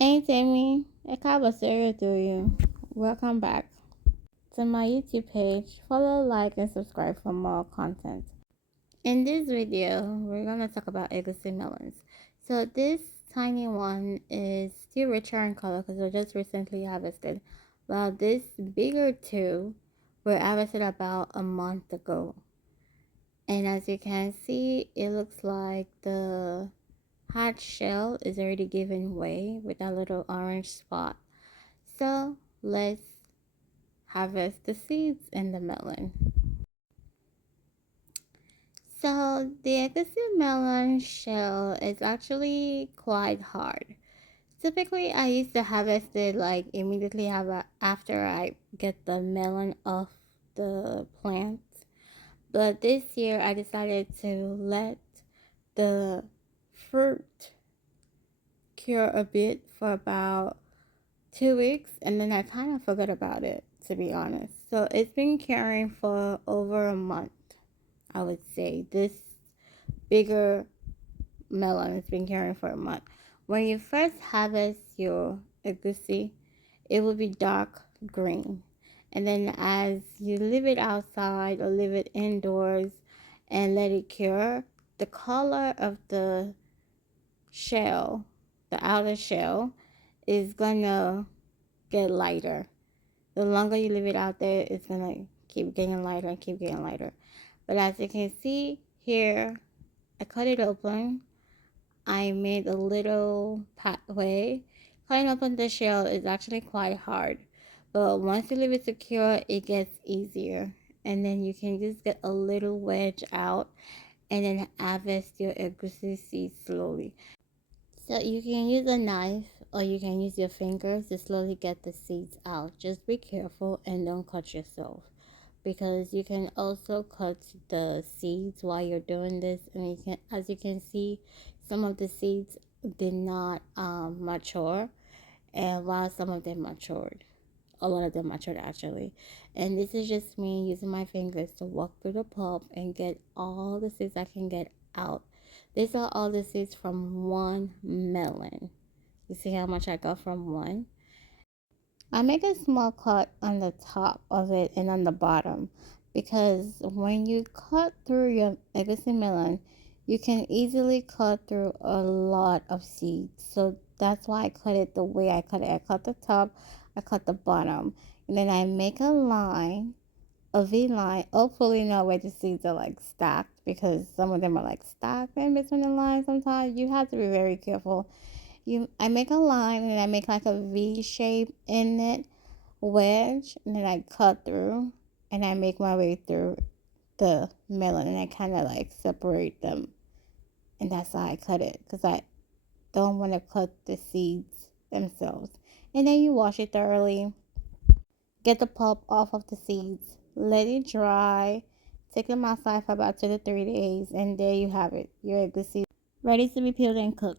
Hey Tammy, ẹ káàbọ̀ sórí ètò yìí. Welcome back to my YouTube page. Follow, like, and subscribe for more content. In this video, we're going to talk about Egusi Melons. So this tiny one is still richer in color because it just recently harvested. While this bigger two were harvested about a month ago. And as you can see, it looks like the hard shell is already giving way with that little orange spot. So let's harvest the seeds in the melon. So the Egusi melon shell is actually quite hard. Typically, I used to harvest it like immediately after I get the melon off the plant. But this year, I decided to let the fruit cure a bit for about 2 weeks, and then I kind of forgot about it, to be honest. So it's been curing for over a month, I would say. This bigger melon has been curing for a month. When you first harvest your egusi, it will be dark green. And then as you leave it outside or leave it indoors and let it cure, the color of the shell, the outer shell, is gonna get lighter. The longer you leave it out there, it's gonna keep getting lighter and keep getting lighter. But as you can see here, I cut it open. I made a little pathway. Cutting open the shell is actually quite hard, but once you leave it secure, it gets easier. And then you can just get a little wedge out and then harvest your egusi seeds slowly. So you can use a knife or you can use your fingers to slowly get the seeds out. Just be careful and don't cut yourself, because you can also cut the seeds while you're doing this. And you can, as you can see, some of the seeds did not mature, and while some of them matured, a lot of them matured actually. And this is just me using my fingers to walk through the pulp and get all the seeds I can get out. These are all the seeds from one melon. You see how much I got from one? I make a small cut on the top of it and on the bottom, because when you cut through your egusi melon, you can easily cut through a lot of seeds. So that's why I cut it the way I cut it. I cut the top, I cut the bottom, and then I make a line, a V line, hopefully not where the seeds are like stacked, because some of them are like stacked in between the lines. Sometimes you have to be very careful. I make a line and I make like a V shape in it, wedge, and then I cut through and I make my way through the melon, and I kind of like separate them, and that's how I cut it, because I don't want to cut the seeds themselves. And then you wash it thoroughly, get the pulp off of the seeds, let it dry, take them outside for about 2 to 3 days, and there you have it. Your egusi ready to be peeled and cooked.